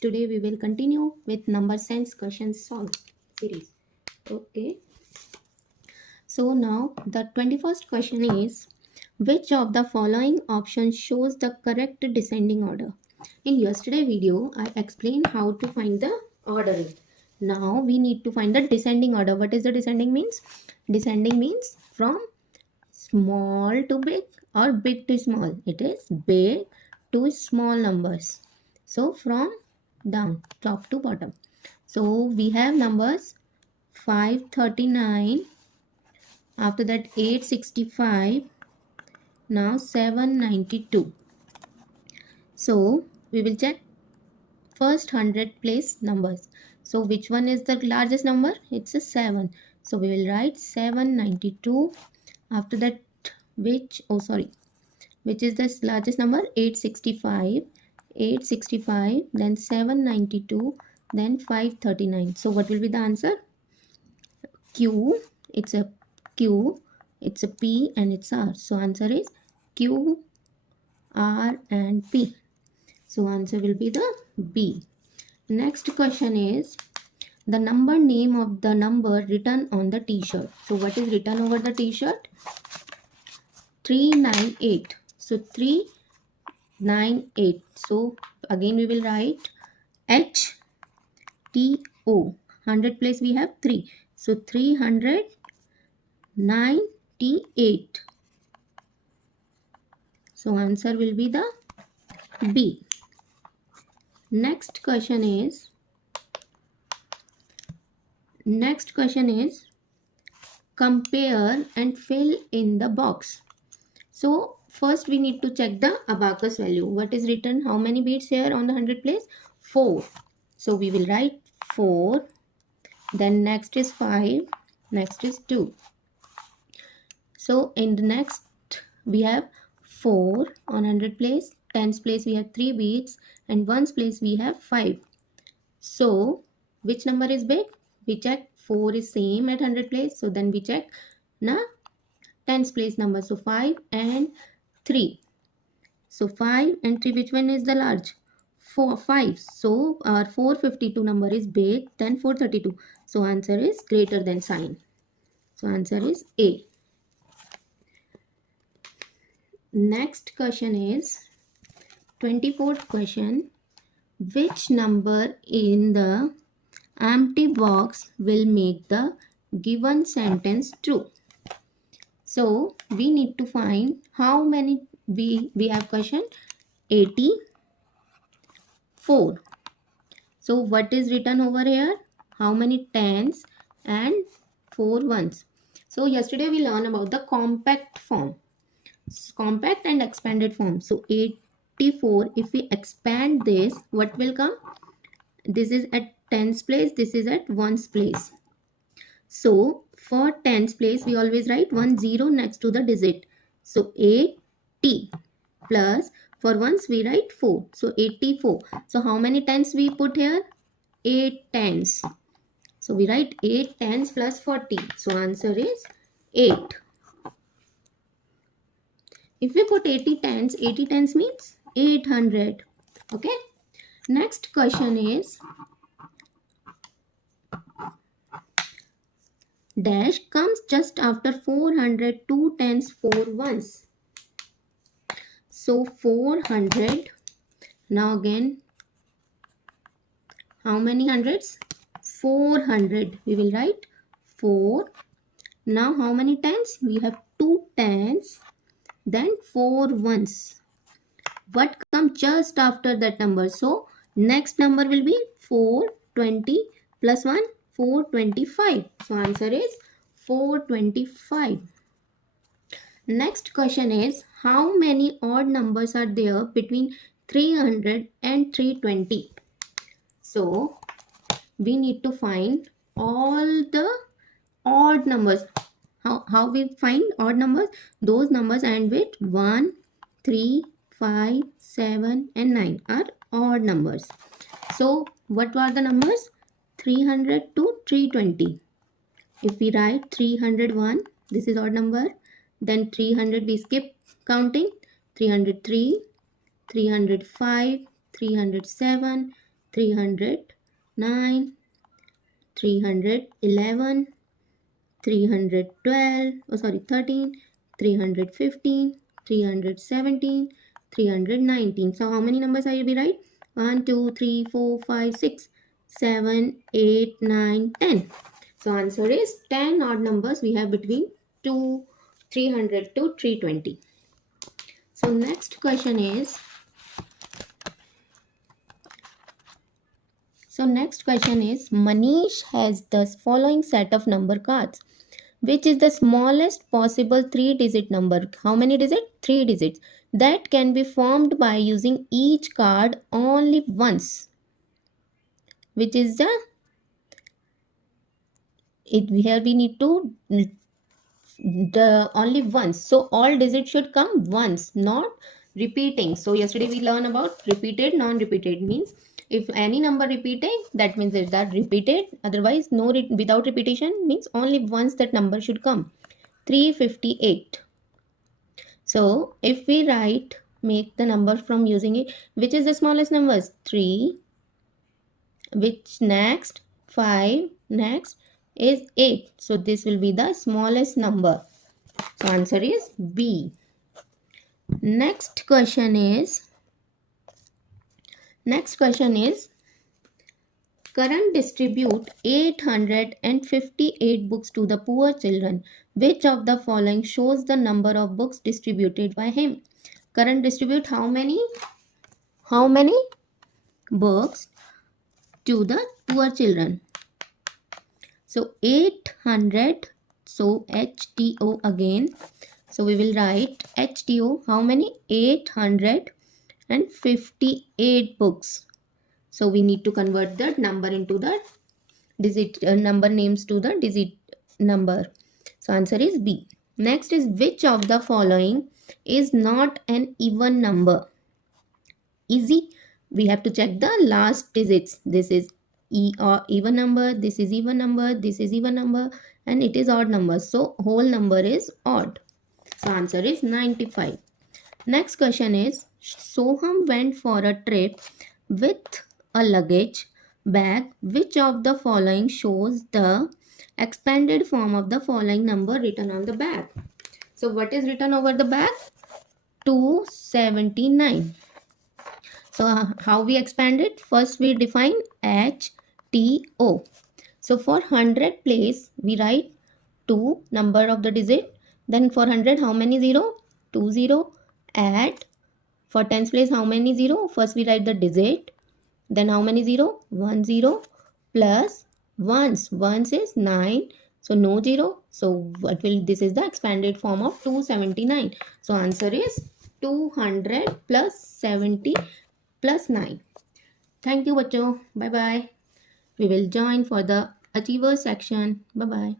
Today we will continue with number sense questions solved series. Okay. So now the 21st question is, which of the following options shows the correct descending order? In yesterday video I explained how to find the ordering. Now we need to find the descending order. What is the descending means? Descending means from small to big or big to small. It is big to small numbers. So from down, top to bottom. So we have numbers 539, after that 865, now 792. So we will check first 100 place numbers. So which one is the largest number? It's a 7. So we will write 792. After that, which is the largest number? 865, then 792, then 539. So what will be the answer? Q, it's a Q, it's a P, and it's R. So answer is Q, R, and P. So answer will be the B. Next question is the number name of the number written on the t-shirt. So what is written over the t-shirt? 398. So 398. So again we will write H T O. 100 place we have 3. So 398. So answer will be the B. Next question is compare and fill in the box. So first we need to check the abacus value. What is written? How many beads here on the 100 place? 4. So we will write 4. Then next is 5. Next is 2. So in the next we have 4 on 100 place. Tens place we have 3 beads. And ones place we have 5. So which number is big? We check 4 is same at 100 place. So then we check na tens place number. So 5 and 3. So 5 and 3, which one is the large? 5. So our 452 number is big than 432. So answer is greater than sign. So answer is A. Next question is 24th question. Which number in the empty box will make the given sentence true? So we need to find how many we have question 84. So what is written over here? How many tens and 4 ones? So yesterday we learned about the compact form. Compact and expanded form. So 84, if we expand this, what will come? This is at tens place, this is at ones place. So for tens place, we always write 1 0 next to the digit. So 80 plus for ones we write 4. So 84. So how many tens we put here? 8 tens. So we write 8 tens plus 40. So answer is 8. If we put 80 tens means 800. Okay. Next question is dash comes just after 400, 2 tens, 4 ones. So 400. Now again, how many hundreds? 400. We will write 4. Now how many tens? We have 2 tens, then 4 ones. What comes just after that number? So next number will be 420 plus 1, 425. So answer is 425. Next question is, how many odd numbers are there between 300 and 320? So we need to find all the odd numbers. How we find odd numbers? Those numbers end with 1, 3, 5, 7 and 9 are odd numbers. So what are the numbers? 300 to 320. If we write 301, this is odd number. Then 300 we skip counting. 303, 305, 307, 309, 311, 312, 13, 315, 317, 319. So how many numbers are you be right? 1, 2, 3, 4, 5, 6, 7, 8, 9, 10. So answer is 10 odd numbers we have between 300 to 320. So next question is, Manish has the following set of number cards. Which is the smallest possible 3-digit number? How many digits? 3 digits. That can be formed by using each card only once. Which is here we need to only once. So all digits should come once, not repeating. So yesterday we learned about repeated, non-repeated. Means if any number repeating, that means it's that repeated. Otherwise, without repetition means only once that number should come. 358. So if we make the number from using it, which is the smallest numbers? 3, which next 5, next is 8. So this will be the smallest number. So answer is B. Next question is Karan distribute 858 books to the poor children. Which of the following shows the number of books distributed by him? Karan distribute how many books to the poor children? So 800. So HTO again. So we will write HTO. How many? 858 books. So we need to convert that number into the digit number names to the digit number. So answer is B. Next is, which of the following is not an even number? Easy. We have to check the last digits. This is even number, this is even number, this is even number, and it is odd number. So whole number is odd. So answer is 95. Next question is, Soham went for a trip with a luggage bag. Which of the following shows the expanded form of the following number written on the bag? So what is written over the bag? 279. So how we expand it? First we define HTO. So for 100 place we write 2 number of the digit. Then for 100 how many 0? 2 0. Add. For tens place how many 0? First we write the digit. Then how many 0? 1 0 plus ones. Ones is 9. So no 0. So this is the expanded form of 279. So answer is 200 plus 70 plus 9. Thank you, bachcho. Bye bye. We will join for the achiever section. Bye bye.